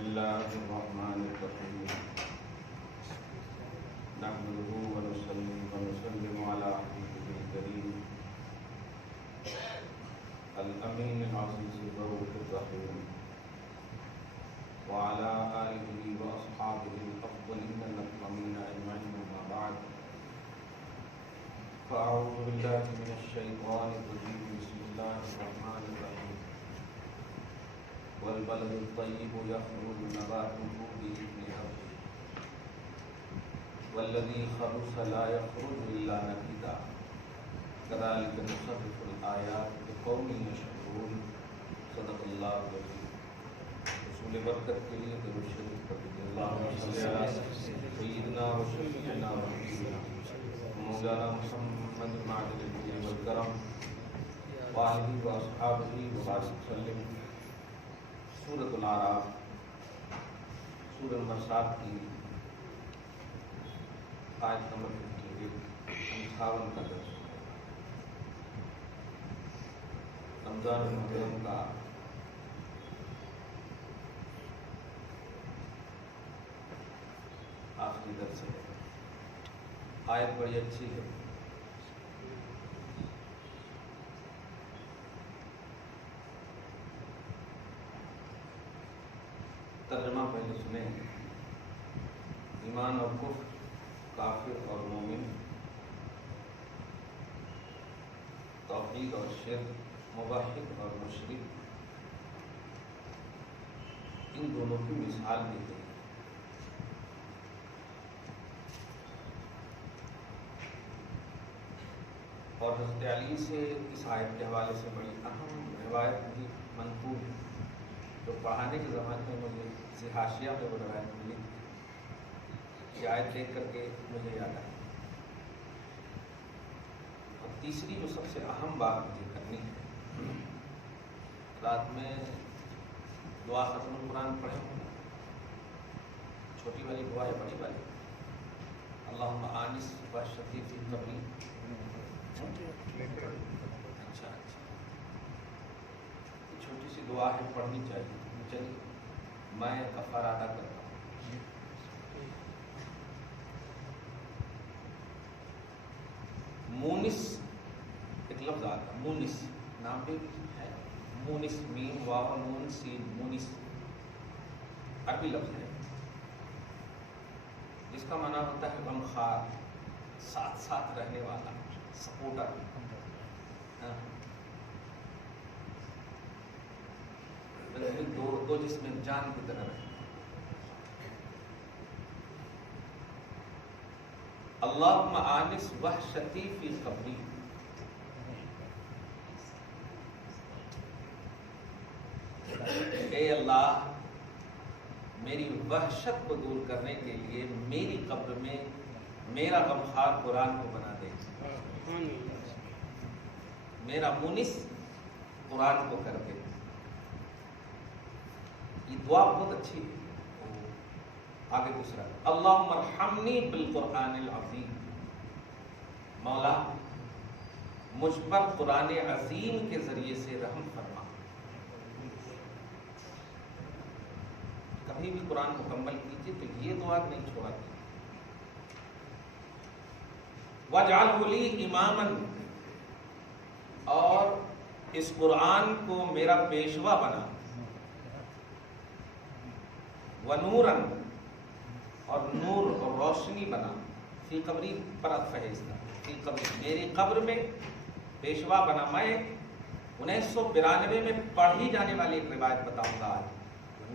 الله الرحمن الرحيم نحمده ونسلم على حبيبه الكريم الأمين العزيز الرؤوف الرحيم وعلى آله وأصحابه الأفضلين الأكرمين أجمعين أما بعد فأعوذ بالله من الشيطان الرجيم بسم الله الرحمن الرحيم والبلد الطيب يخرج نباته بإذن ربه والذي خبث لا يخرج إلا نكدا كذلك نصرف الآيات لقوم يشكرون صدق الله العظيم رسول برکت کے لیے درود شریف پڑھ لیجیے اللہم صلی علی سیدنا و شفیعنا و حبیبنا مولانا محمد معدن الجود والکرم وآلہ و اصحابہ وبارک وسلم۔ سورۃ الاعراف سورہ نمبر 7 کی آیت نمبر 58 کا درس رمضان المحرم کا آخری درس ہے۔ آیت بڑی اچھی ہے، ترجمہ پہلے سنیں۔ ایمان اور کفر، کافر اور مومن، توحید اور شرک، موحد اور مشرک، ان دونوں کی مثال دی گئی۔ اور حضرت علی سے اس آیت کے حوالے سے بڑی اہم روایت بھی منقول ہے، جو پڑھانے کے زمانے میں مجھے کسی حاشیہ میں وہ روایت ملی، یہ آیت دیکھ کر کے مجھے یاد آئی۔ اور تیسری جو سب سے اہم بات مجھے کرنی ہے، رات میں دعا ختم القرآن پڑھے ہوں، چھوٹی والی دعا ہے بڑی والی، اللہم آنس وحشتی فی قبری۔ اچھا چھوٹی سی دعا ہے، پڑھنی چاہیے۔ چلیے میں کفارہ ادا کرتا ہوں۔ مونس ایک لفظ آتا، مونس نام بھی ہے، مونس، میم واو نون سین، مونس عربی لفظ ہے، جس کا معنی ہوتا ہے غمخوار، ساتھ ساتھ رہنے والا، سپورٹر۔ دو جس میں جان کی طرح رہے۔ اللہم آنس وحشتی فی قبری، اے اللہ میری وحشت کو دور کرنے کے لیے میری قبر میں میرا غمخوار قرآن کو بنا دے، میرا مونس قرآن کو کر دے۔ یہ دعا بہت اچھی ہے۔ آگے دوسرا، اللہم ارحمنی بالقرآن العظیم، مولا مجھ پر قرآن عظیم کے ذریعے سے رحم فرما۔ کبھی بھی قرآن مکمل کیجیے تو یہ دعا نہیں چھوڑا کیجیے۔ وَاجْعَلْهُ لِي إِمَامًا، اور اس قرآن کو میرا پیشوا بنا۔ وَنُورًا، اور نور اور روشنی بنا۔ فی قبری پر عطف ہے اس کا، فی قبری میری قبر میں پیشوا بنا۔ میں 1992 میں پڑھی جانے والی ایک روایت بتاؤں گا،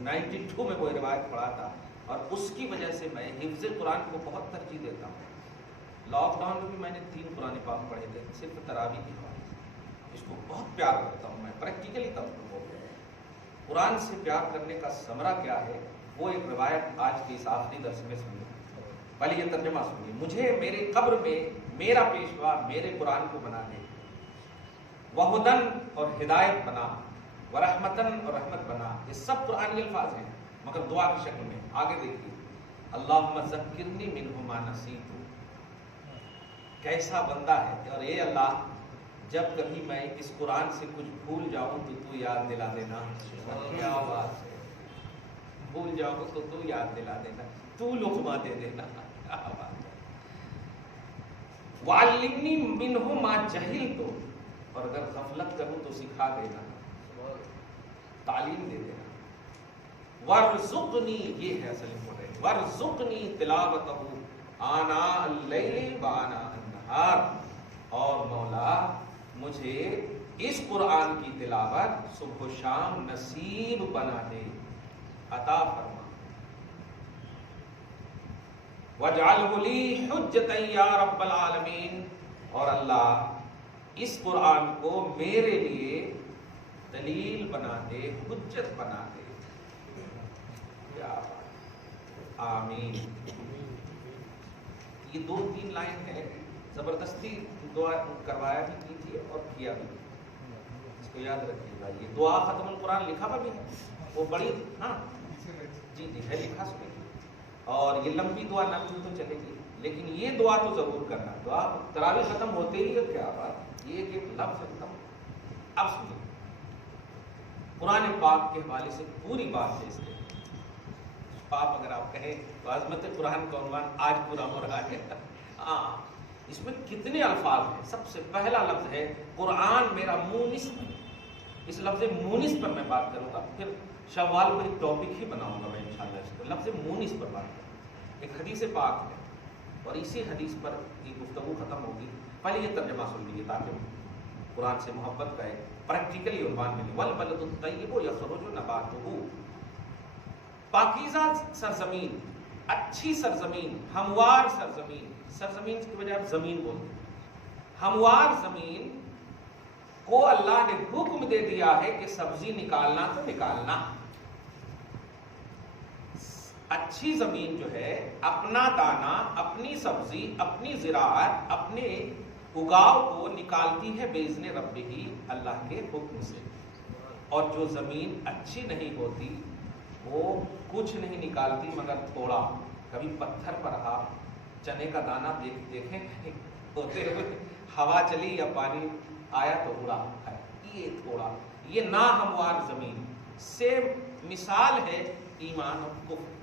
92 میں وہ روایت پڑھا تھا، اور اس کی وجہ سے میں حفظ قرآن کو بہت ترجیح دیتا ہوں۔ لاک ڈاؤن میں بھی میں نے 3 قرآن پاک پڑھے تھے، صرف تراویح کی حوالے سے۔ اس کو بہت پیار کرتا ہوں میں، پریکٹیکلی طور پر بول رہا ہوں۔ قرآن سے پیار کرنے کا ثمرہ کیا ہے، وہ ایک روایت آج کے اس آخری درس میں سنیے۔ پہلے یہ ترجمہ سنیے، مجھے میرے قبر میں میرا پیشوا میرے قرآن کو بنا دے، وہدن اور ہدایت بنا، ورحمتن اور رحمت بنا۔ یہ سب قرآنی الفاظ ہیں مگر دعا کی شکل میں۔ آگے دیکھیے، اللہم ذکرنی منہ ما نسیت، کیسا بندہ ہے، اور اے اللہ جب کبھی میں اس قرآن سے کچھ بھول جاؤں تو تو یاد دلا دینا۔ کیا بات ہے، بھول جاؤ تو یاد دلا دینا، تو لقمہ دے دینا. کیا بات ہے. وعلمنی منہ ما جہلت، اور اگر غفلت کروں تو سکھا دینا، تعلیم دے دینا. وارزقنی، یہ ہے اصل امپورٹنٹ، وارزقنی تلاوتہ آناء اللیل وآناء النہار، اور مولا مجھے اس قرآن کی تلاوت صبح و شام نصیب بنا دے، عطا فرما. وَاجْعَلْهُ لِي حُجَّةً یا رب العالمین، اور اللہ اس قرآن کو میرے لیے دلیل بنا دے، حجت بنا دے. کیا بات. آمین. یہ 2-3 لائن ہے، زبردستی دعا کروایا بھی کیجیے اور کیا بھی، اس کو یاد رکھیے گا. یہ دعا ختم القرآن لکھا ہوا بھی ہے، وہ بڑی، ہاں جی ہے لکھا، سنیں. اور یہ لمبی دعا نہ بھی تو چلے گی، لیکن یہ دعا تو ضرور کرنا. دعا تراویح ختم ہوتے ہی ہے. کیا بات، یہ ایک لفظ ختم. اب سنیں، قرآن پاک کے حوالے سے پوری بات ہے. اس کے پاپ اگر آپ کہیں تو عظمت قرآن کا عنوان آج پورا ہو رہا ہے. ہاں، اس میں کتنے الفاظ ہیں. سب سے پہلا لفظ ہے قرآن میرا مونس. اس لفظ مونس پر میں بات کروں گا، پھر شوال کو ایک ٹاپک ہی بناؤں گا میں انشاءاللہ. اس پر لفظ مونس پر بات کروں. ایک حدیث پاک ہے اور اسی حدیث پر یہ گفتگو ختم ہوگی. پہلے یہ ترجمہ سن لیجیے تاکہ قرآن سے محبت کا ایک پریکٹیکلی عنوان ملے. والبلد الطیب یخرج نباتہ، پاکیزہ سرزمین، اچھی سرزمین، ہموار سرزمین. سرزمین کی وجہ آپ زمین بولتے ہیں. ہموار زمین کو اللہ نے حکم دے دیا ہے کہ سبزی نکالنا تو نکالنا. اچھی زمین جو ہے اپنا دانہ، اپنی سبزی، اپنی زراعت، اپنے اگاؤ کو نکالتی ہے باذن ربہ، اللہ کے حکم سے. اور جو زمین اچھی نہیں ہوتی وہ کچھ نہیں نکالتی مگر تھوڑا. کبھی پتھر پر آپ چنے کا دانہ دیکھیں ہوتے ہوئے، ہوا چلی یا پانی آیا تو اڑا ہے، یہ تھوڑا. یہ ناہموار زمین سے مثال ہے ایمان اور کفر.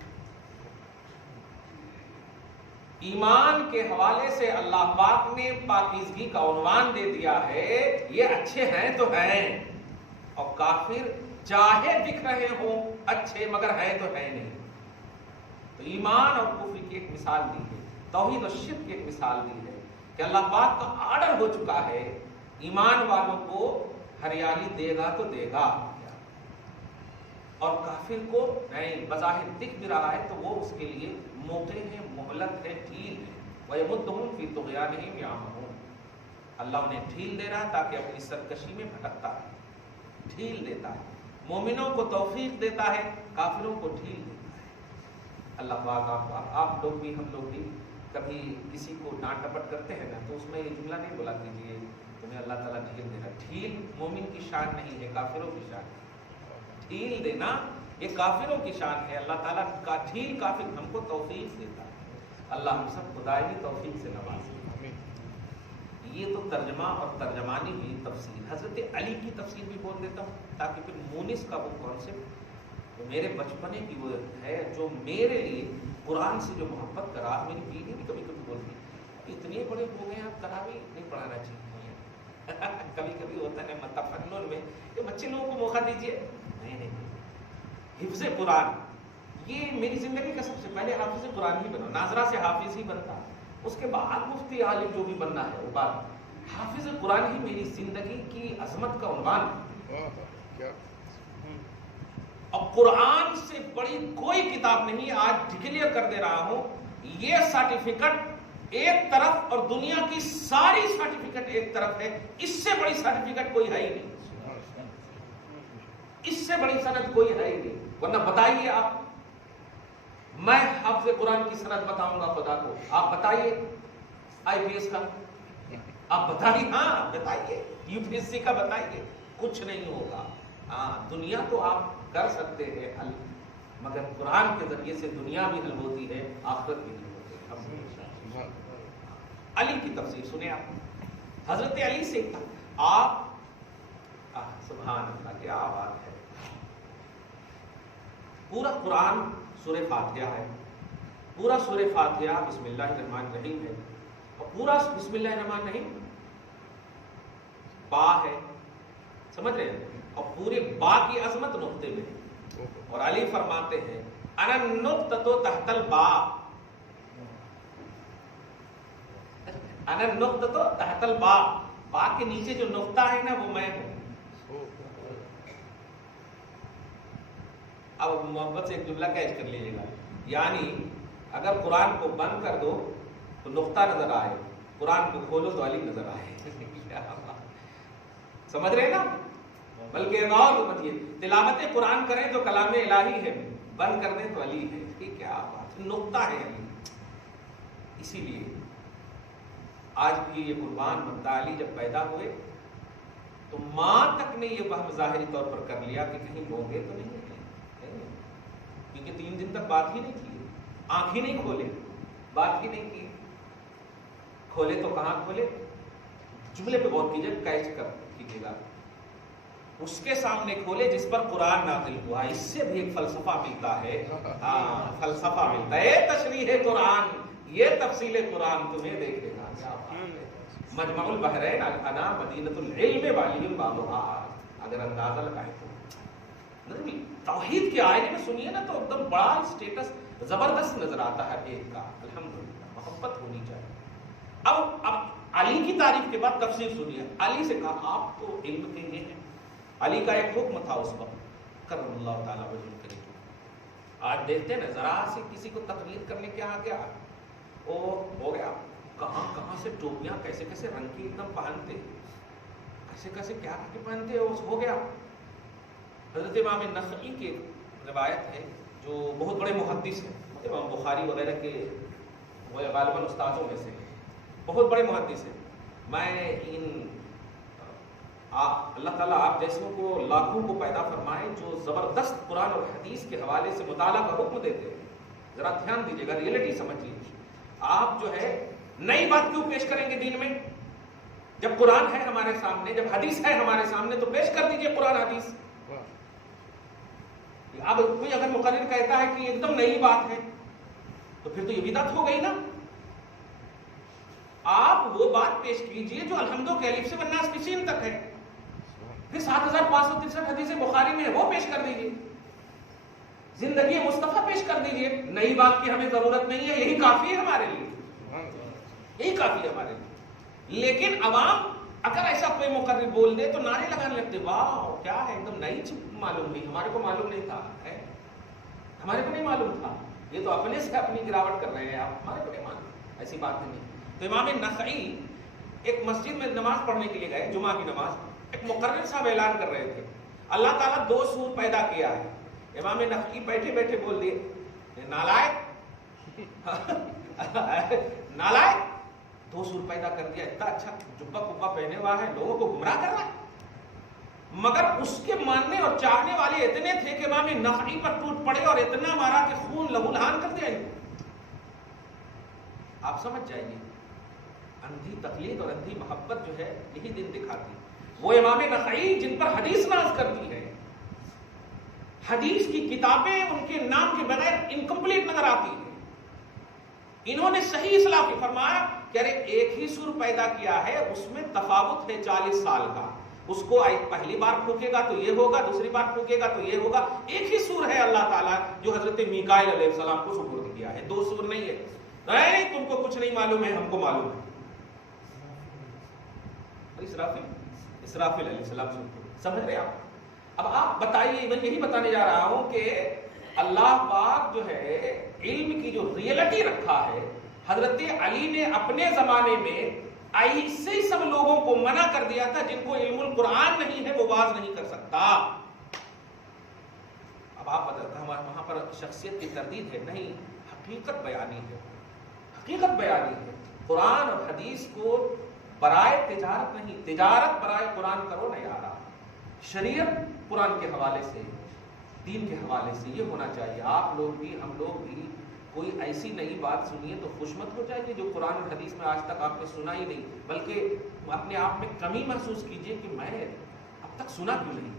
ایمان کے حوالے سے اللہ پاک نے پاکیزگی کا عنوان دے دیا ہے، یہ اچھے ہیں تو ہیں، اور کافر چاہے دکھ رہے ہوں اچھے مگر ہے تو ہے نہیں. تو ایمان اور کفر کی ایک مثال دی ہے، توحید و شرک کی ایک مثال دی ہے کہ اللہ پاک کا آرڈر ہو چکا ہے ایمان والوں کو ہریالی دے گا تو دے گا، اور کافر کو نہیں. بظاہر دکھ بھی رہا ہے تو وہ اس کے لیے موقع ہے، مہلت ہے، ڈھیل ہے. وَيَمُدُّهُمْ فِي طُغْيَانِهِمْ يَعْمَهُونَ، اللہ انہیں ڈھیل دے رہا ہے تاکہ اپنی سرکشی میں بھٹکتا ہے. ڈھیل دیتا ہے، مومنوں کو توفیق دیتا ہے، کافروں کو ڈھیل دیتا ہے. اللہ پاک آپ لوگ بھی، ہم لوگ بھی کبھی کسی کو ڈانٹ ڈپٹ کرتے ہیں نا تو اس میں یہ جملہ نہیں بولا کیجیے تمہیں اللہ تعالیٰ ڈھیل دے رہا. ڈھیل مومن کی شان نہیں ہے، کافروں کی شان ہے. ڈھیل دینا یہ کافروں کی شان ہے. اللہ تعالیٰ کا ڈھیل کافر ہم کو توفیق دیتا ہے. اللہ ہم سب خدائی توفیق سے نوازے. یہ تو ترجمہ اور ترجمانی بھی تفسیر. حضرت علی کی تفسیر بھی بول دیتا ہوں تاکہ پھر مونس کا وہ کانسیپٹ جو میرے بچپنے کی وہ ہے، جو میرے لیے قرآن سے جو محبت کرا. میری بیوی بھی کبھی کبھی بولتی اتنے بڑے ہو گئے آپ تراویح نہیں پڑھانا چاہیے. کبھی کبھی ہوتا ہے تفنن میں کہ بچے لوگوں کو موقع دیجیے. نہیں، حفظ قرآن یہ میری زندگی کا سب سے پہلے حافظ قرآن ہی بنا. ناظرہ سے حافظ ہی بنتا، اس کے بعد مفتی عالم جو بھی بننا ہے وہ بات. حافظ قرآن ہی میری زندگی کی عظمت کا عنوان ہے. اور قرآن سے بڑی کوئی کتاب نہیں. آج ڈکلیئر کر دے رہا ہوں، یہ سرٹیفکیٹ ایک طرف اور دنیا کی ساری سرٹیفکیٹ ایک طرف ہے. اس سے بڑی سرٹیفکیٹ کوئی ہے ہی نہیں، اس سے بڑی سند کوئی ہے ہی نہیں. ورنہ بتائیے آپ، میں حافظ قرآن کی سند بتاؤں گا خدا کو، آپ بتائیے IPS کا، آپ بتائیے، ہاں بتائیے UPSC کا بتائیے، کچھ نہیں ہوگا. ہاں دنیا تو آپ کر سکتے ہیں حل، مگر قرآن کے ذریعے سے دنیا بھی حل ہوتی ہے، آخرت بھی حل ہوتی ہے. علی کی تفسیر سنیں آپ. حضرت علی سے آپ سبحان اللہ کیا بات ہے. پورا قرآن سورہ فاتحہ ہے، پورا سورہ فاتحہ بسم اللہ الرحمن الرحیم ہے، اور پورا بسم اللہ الرحمن الرحیم با ہے، سمجھ رہے ہیں؟ اور پورے با کی عظمت نقطے میں، اور علی فرماتے ہیں انا النقطۃ تحت البا، انا النقطۃ تحت البا، با کے نیچے جو نقطہ ہے نا وہ میں ہوں۔ اب محبت سے ایک جملہ کیچ کر لیجیے گا، یعنی اگر قرآن کو بند کر دو تو نقطہ نظر آئے، قرآن کو کھولو تو علی نظر آئے۔ سمجھ رہے نا؟ بلکہ اور مطلب تلاوت قرآن کریں تو کلام الہی ہے، بند کر دیں تو علی ہے۔ ٹھیک، کیا بات، نقطہ ہے علی۔ اسی لیے آج بھی یہ قربان بندہ علی جب پیدا ہوئے تو ماں تک نے یہ وہم ظاہری طور پر کر لیا کہ کہیں گونگے تو نہیں ہے، کیونکہ 3 دن تک بات ہی نہیں کی، آنکھ ہی نہیں کھولے، بات ہی نہیں کی۔ کھولے تو کہاں کھولے؟ جملے پہ غور کیجیے، کیچ کر کیجیے گا، اس کے سامنے کھولے جس پر قرآن نازل ہوا۔ اس سے بھی ایک فلسفہ ملتا ہے، ہاں فلسفہ ملتا ہے، تشریح قرآن، یہ تفصیل قرآن تمہیں دیکھے گا۔ مجمع البحرین انا مدینۃ العلم والی بابھا، اگر اندازہ لگائیں تو توحید کے آئینے میں سنیے نا تو ایک دم بڑا اسٹیٹس زبردست نظر آتا ہے ایک کا۔ الحمدللہ، محبت ہونی چاہیے۔ اب علی کی تعریف کے بعد تفسیر سنیے۔ علی سے کہا آپ تو علم کے یہ ہیں، علی کا ایک حکم تھا اس وقت، کرم اللہ تعالیٰ وجہ کریم۔ آج دیکھتے ہیں نا، ذرا سے کسی کو تقریر کرنے کے آ گیا وہ ہو گیا، کہاں کہاں سے ٹوپیاں کیسے کیسے رنگ کی ایک دم پہنتے، کیسے کیسے کیا کے پہنتے، ہو گیا۔ حضرت امام نخعی کی روایت ہے، جو بہت بڑے محدث ہیں، امام بخاری وغیرہ کے وہ غالباً استاذوں میں سے بہت بڑے محدث ہیں۔ میں اللہ تعالیٰ آپ جیسوں کو لاکھوں کو پیدا فرمائے جو زبردست قرآن اور حدیث کے حوالے سے مطالعہ کا حکم دیتے ہیں۔ ذرا دھیان دیجیے گا، ریئلٹی سمجھیے۔ آپ جو ہے نئی بات کیوں پیش کریں گے دین میں؟ جب قرآن ہے ہمارے سامنے، جب حدیث ہے ہمارے سامنے تو پیش کر دیجیے قرآن حدیث۔ اب کوئی اگر مقرر کہتا ہے کہ ایک دم نئی بات ہے تو پھر تو یہ بدعت ہو گئی نا۔ آپ وہ بات پیش کیجئے جو الحمدو کے الف سے والناس کی سین تک ہے، پھر 7563 حدیث بخاری میں ہے وہ پیش کر دیجئے، زندگی مصطفیٰ پیش کر دیجئے۔ نئی بات کی ہمیں ضرورت نہیں ہے، یہی کافی ہے ہمارے لیے، یہی کافی ہے ہمارے لیے۔ لیکن عوام اگر ایسا کوئی مقرر بول دے تو نعرے لگانے لگتے، واہ کیا ہے، ایک دم نئی چیز معلوم ہوئی، ہمارے کو معلوم نہیں تھا، ہمارے کو نہیں معلوم تھا، یہ تو اپنے سے اپنی گراوٹ کر رہے ہیں آپ، ہمارے کو نہیں معلوم، ایسی بات نہیں۔ تو امام نخعی ایک مسجد میں نماز پڑھنے کے لیے گئے، جمعہ کی نماز، ایک مقرر صاحب اعلان کر رہے تھے اللہ تعالیٰ 2 سور پیدا کیا ہے۔ امام نخعی بیٹھے بیٹھے بول دیے، نالائق نالائق، 2 سور پیدا کر دیا، اتنا اچھا جبہ کبا پہنے ہوا ہے، لوگوں کو گمراہ کر رہا ہے۔ مگر اس کے ماننے اور چاہنے والے اتنے تھے کہ امام نخعی پر ٹوٹ پڑے اور اتنا مارا کہ خون لہو لہان کر دیا۔ آپ سمجھ جائیے، اندھی تقلید اور اندھی محبت جو ہے یہی دن دکھاتی۔ وہ امام نخعی جن پر حدیث ناز کرتی ہے، حدیث کی کتابیں ان کے نام کے بغیر انکمپلیٹ نظر آتی ہیں، انہوں نے صحیح اصلاح کی فرمایا کہ ارے ایک ہی سور پیدا کیا ہے، اس میں تفاوت ہے 40 سال کا، اس کو پہلی بار پھونکے گا تو یہ ہوگا، دوسری بار پھونکے گا تو یہ ہوگا۔ ایک ہی سور ہے اللہ تعالیٰ جو حضرت میکائیل علیہ السلام کو سپرد کیا ہے، 2 سور نہیں ہے۔ نہیں تم کو کچھ نہیں معلوم ہے، ہم کو معلوم ہے۔ اسرافیل علیہ السلام سمجھ رہے آپ؟ اب آپ بتائیے، میں یہی بتانے جا رہا ہوں کہ اللہ پاک جو ہے علم کی جو ریئلٹی رکھا ہے، حضرت علی نے اپنے زمانے میں ایسے سب لوگوں کو منع کر دیا تھا جن کو علم القرآن نہیں ہے، وہ واز نہیں کر سکتا۔ اب آپ وہاں پر شخصیت کی تردید ہے نہیں، حقیقت بیانی ہے، حقیقت بیانی ہے۔ قرآن اور حدیث کو برائے تجارت نہیں، تجارت برائے قرآن کرو نہ یارا۔ شریعت قرآن کے حوالے سے، دین کے حوالے سے یہ ہونا چاہیے۔ آپ لوگ بھی، ہم لوگ بھی کوئی ایسی نئی بات سنیے تو خوش مت ہو جائیے جو قرآن اور حدیث میں آج تک آپ نے سنا ہی نہیں، بلکہ اپنے آپ میں کمی محسوس کیجئے کہ میں اب تک سنا کیوں نہیں،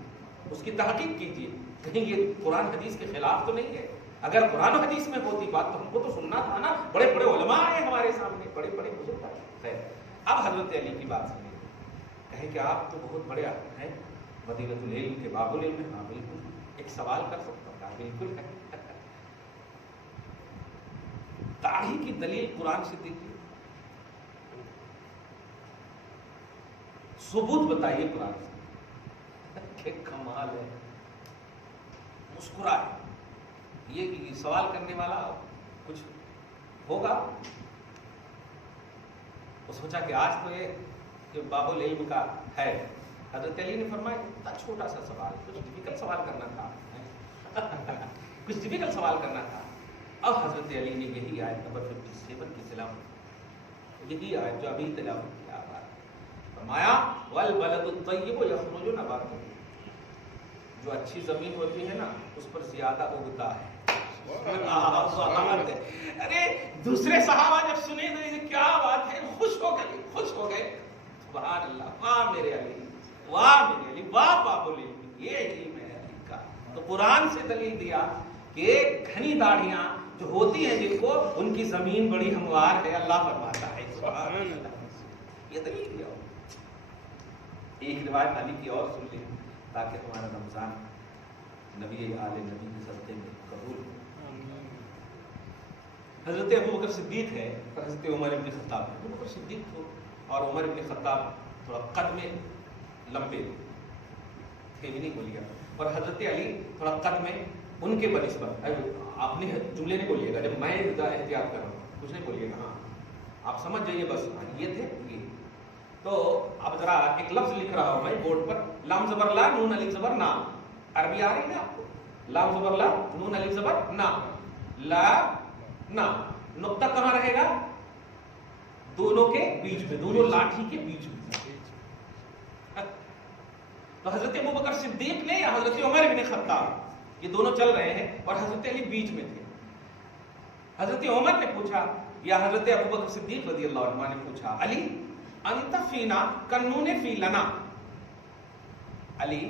اس کی تحقیق کیجئے۔ کہیں یہ قرآن حدیث کے خلاف تو نہیں ہے؟ اگر قرآن حدیث میں ہوتی بات تو ہم کو تو سننا تھا نا. بڑے بڑے علماء ہیں ہمارے سامنے, بڑے بڑے بزرگ ہیں. خیر, اب حضرت علی کی بات سنیں. کہیں کہ آپ تو بہت بڑے ہیں, مدینۃ العلم کے باب العلم میں. ہاں بالکل, ایک سوال کر سکتا ہوں. کہا بالکل ہے. داڑھی کی دلیل قرآن سے دیکھیے, ثبوت بتائیے قرآن سے. کہ کمال ہے. مسکرائے. یہ سوال کرنے والا کچھ ہوگا. وہ سوچا کہ آج تو یہ باب العلم کا ہے. حضرت علی نے فرمایا اتنا چھوٹا سا سوال, کچھ ڈیفیکلٹ سوال کرنا تھا. کچھ ڈیفیکلٹ سوال کرنا تھا. اب حضرت علی نے یہی آیت نمبر 57 کی تلاوت, یہی آیت جو ابھی تلاوت کی آپ فرمایا والبلد الطیب یخرج نباتہ. جو اچھی زمین ہوتی ہے نا اس پر زیادہ اگتا ہے. ارے دوسرے صحابہ جب سنے تو کیا بات ہے, خوش ہو گئے, خوش ہو گئے. سبحان اللہ, واہ میرے علی, واہ میرے علی, واہ باب العلم, یہ علم ہے علی کا. تو قرآن سے دلیل دیا کہ گھنی داڑھیاں جو ہوتی ہیں جن کو, ان کی زمین بڑی ہموار ہے. اللہ فرماتا ہے سبحان اللہ, یہ دلیل دیا. ایک روایت علی کی اور سن لیں تاکہ ہمارا رمضان نبی آل نبی کے صدقے میں قبول ہو. حضرت ابو بکر صدیق ہے اور حضرت عمر ابن خطاب ہے. ابو بکر صدیق تھے اور عمر ابن خطاب تھوڑا قد میں لمبے تھے, بھی نہیں بولیے. اور حضرت علی تھوڑا قد میں ان کے بنسبت, آپ نے جملے نہیں بولیے گا, جب میں احتیاط کر رہا ہوں کچھ نہیں بولیے گا. ہاں آپ سمجھ جائیے بس, یہ تھے یہ. تو اب ذرا ایک لفظ لکھ رہا ہوں میں بورڈ پر, لام زبر لا نون الف زبر نا. عربی آ رہی ہے آپ کو؟ لام زبر لا نون الف زبر نا, لا نا. نقطہ کہاں رہے گا؟ دونوں کے بیچ میں, دونوں لاٹھی کے بیچ میں. تو حضرت ابو بکر صدیق نے یا حضرت عمر ابن خطاب, یہ دونوں چل رہے ہیں اور حضرت علی بیچ میں تھے. حضرت عمر نے پوچھا یا حضرت ابو بکر صدیق رضی اللہ عنہ نے پوچھا, علی انت فینا کنون فی لنا. علی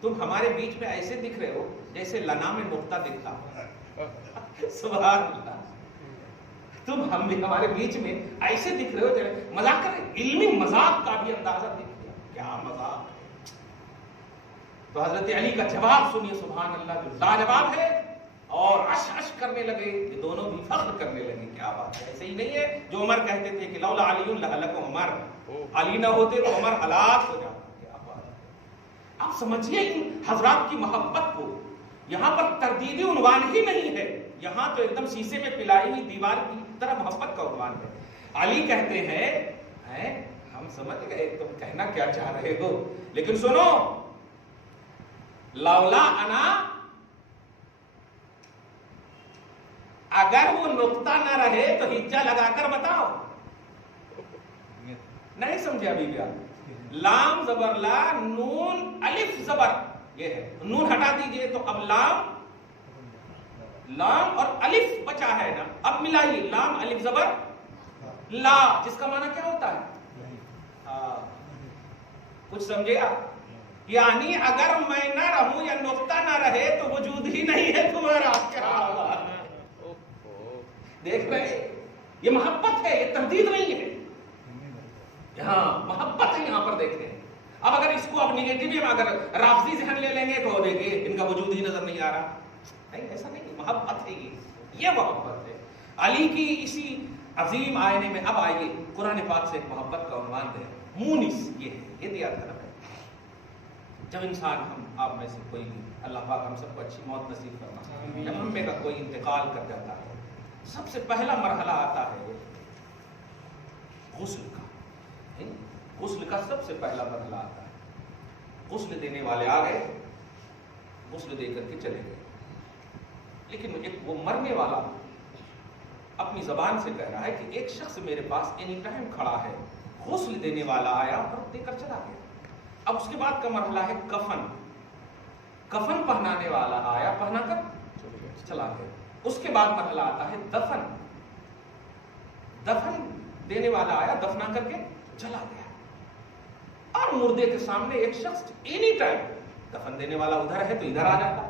تم ہمارے بیچ میں ایسے دکھ رہے ہو جیسے لنا میں نقطہ دکھتا. سبحان اللہ, تم ہم بھی ہمارے بیچ میں ایسے دکھ رہے ہو جیسے مذاق کر رہے. علمی مذاق کا بھی اندازہ دیکھیے, کیا مذاق. تو حضرت علی کا جواب سنیے, سبحان اللہ, جو لاجواب ہے. اور اش اش کرنے لگے, یہ دونوں بھی فخر کرنے لگے. کیا بات ہے, ایسے ہی نہیں ہے جو عمر کہتے تھے کہ لولا علی لہلک عمر, علی نہ ہوتے تو عمر ہلاک ہو جاتا. کیا بات ہے. آپ سمجھیے ان حضرات کی محبت کو. یہاں پر تردیدی عنوان ہی نہیں ہے, یہاں تو ایک دم شیشے میں پلائی ہوئی دیوار کی طرح محبت کا عنوان ہے. علی کہتے ہیں ہم سمجھ گئے تم کہنا کیا چاہ رہے ہو, لیکن سنو, لولا انا, اگر وہ نقطہ نہ رہے تو ہجا لگا کر بتاؤ. نہیں سمجھے ابھی بھی آپ؟ لام زبر لا نون الف زبر, یہ ہے. نون ہٹا دیجئے تو اب لام اور الف بچا ہے نا. اب ملائیے لام الف زبر لا, جس کا معنی کیا ہوتا ہے؟ کچھ سمجھے آپ؟ یعنی اگر میں نہ رہوں یا نقطہ نہ رہے تو وجود ہی نہیں ہے تمہارا. کیا دیکھ رہے, یہ محبت ہے, یہ تردید نہیں ہے. یہاں محبت ہے, یہاں پر دیکھتے ہیں. اب اگر اس کو اب نیگیٹو میں اگر رافضی ذہن لے لیں گے تو دیکھیے ان کا وجود ہی نظر نہیں آ رہا. نہیں, ایسا نہیں, محبت ہے یہ محبت ہے. علی کی اسی عظیم آئینے میں اب آئیے قرآن پاک سے ایک محبت کا عنوان دے. مونس یہ ہے, یہ دیا تھا نا. جب انسان, ہم آپ میں سے کوئی بھی, اللہ پاک ہم سب کو اچھی موت نصیب فرمائے, جب ہم میں کا کوئی انتقال کر جاتا ہے سب سے پہلا مرحلہ آتا ہے غسل کا. غسل کا سب سے پہلا مرحلہ آتا ہے. غسل دینے والے آ گئے, غسل دے کر کے چلے گئے, لیکن ایک وہ مرنے والا اپنی زبان سے کہہ رہا ہے کہ ایک شخص میرے پاس اینی ٹائم کھڑا ہے, غسل دینے والا آیا اور دے کر چلا گیا. اب اس کے بعد کا مرحلہ ہے کفن. کفن پہنانے والا آیا, پہنا کر چلا گیا. اس کے بعد مرحلہ آتا ہے دفن. دفن دینے والا آیا, دفنا کر کے چلا گیا. اور مردے کے سامنے ایک شخص اینی ٹائم, دفن دینے والا ادھر ہے تو ادھر آ جاتا,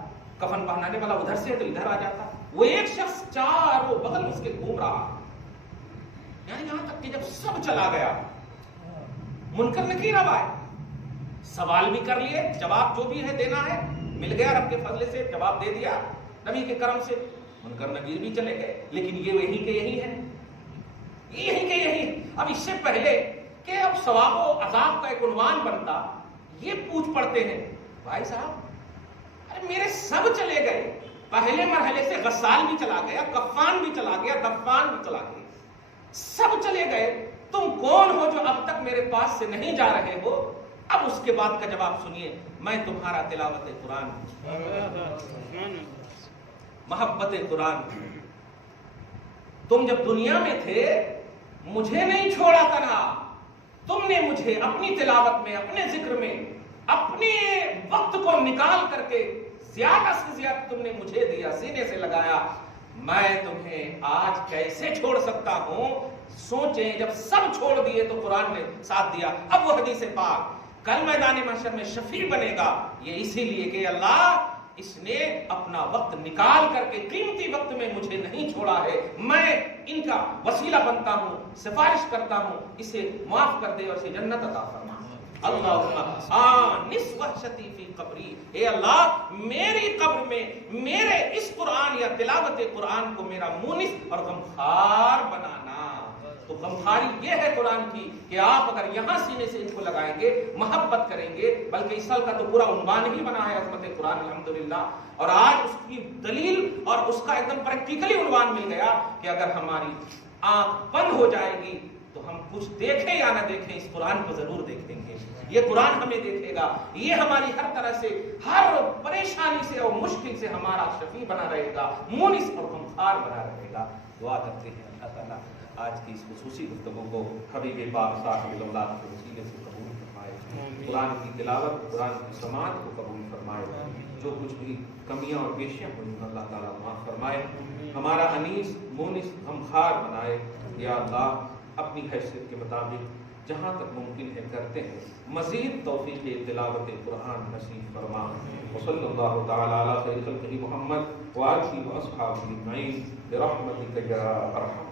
کفن پہنانے والا ادھر سے تو ادھر آ جاتا, وہ ایک شخص چاروں بغل اس کے گھوم رہا, یعنی یہاں تک کہ جب سب چلا گیا, منکر نکیر اب آئے, سوال بھی کر لیے, جواب جو بھی ہے دینا ہے مل گیا, رب کے فضل سے جواب دے دیا نبی کے کرم سے, منکر نکیر بھی چلے گئے, لیکن یہ یہی کہ یہی ہے, یہی کہ یہی. اب اس سے پہلے کہ اب ثواب و عذاب کا ایک عنوان بنتا, یہ پوچھ پڑتے ہیں بھائی صاحب ارے میرے سب چلے گئے, پہلے مرحلے سے غسال بھی چلا گیا, کفان بھی چلا گیا, دفان بھی چلا گیا, سب چلے گئے, تم کون ہو جو اب تک میرے پاس سے نہیں جا رہے ہو؟ اب اس کے بعد کا جواب سنیے, میں تمہارا تلاوت قرآن ہوں, محبت قرآن ہوں. تم جب دنیا میں تھے مجھے نہیں چھوڑا تنہا, تم نے مجھے اپنی تلاوت میں, اپنے ذکر میں, اپنے وقت کو نکال کر کے زیادہ سے زیادہ تم نے مجھے دیا, سینے سے لگایا. میں تمہیں آج کیسے چھوڑ سکتا ہوں؟ سوچیں, جب سب چھوڑ دیے تو قرآن نے ساتھ دیا. اب وہ حدیث پاک کل میدان محشر میں شفیع بنے گا, یہ اسی لیے کہ اللہ اس نے اپنا وقت نکال کر کے قیمتی وقت میں مجھے نہیں چھوڑا ہے, میں ان کا وسیلہ بنتا ہوں, سفارش کرتا ہوں, اسے معاف کر دے اور اسے جنت عطا فرما. اللہم آنس وحشتی فی قبری, اے اللہ میری قبر میں میرے اس قرآن یا تلاوت قرآن کو میرا مونس اور غمخوار بنانا. تو غمخواری یہ ہے قرآن کی کہ آپ اگر یہاں سینے سے ان کو لگائیں گے, محبت کریں گے, بلکہ اس سال کا تو پورا عنوان ہی بنا ہے عظمت قرآن الحمدللہ. اور آج اس کی دلیل اور اس کا ایک دم پریکٹیکلی عنوان مل گیا کہ اگر ہماری آنکھ بند ہو جائے گی تو ہم کچھ دیکھیں یا نہ دیکھیں, اس قرآن کو ضرور دیکھیں گے. یہ قرآن ہمیں دیکھے گا, یہ ہماری ہر طرح سے, ہر پریشانی سے اور مشکل سے ہمارا شفیع بنا رہے گا, مونس اور غمخوار بنا رہے گا. دعا کرتے ہیں اللہ تعالیٰ آج کی اس خصوصی گفتگو کو حبیب پاک صاحب اللہ کے وسیلے سے قبول فرمائے, قرآن کی تلاوت, قرآن کی سماعت کو قبول فرمائے. جو کچھ بھی کمیاں اور بیشیاں ہوئی اللہ تعالیٰ معاف فرمائے, ہمارا انیس مونس غمخوار بنائے. یا اللہ اپنی حیثیت کے مطابق جہاں تک ممکن ہے کرتے ہیں, مزید توفیق تلاوت قرآن نصیب فرما. وصلی اللہ تعالی علی خیر خلقہ محمد وآلہ واصحابہ اجمعین برحمتک یا ارحم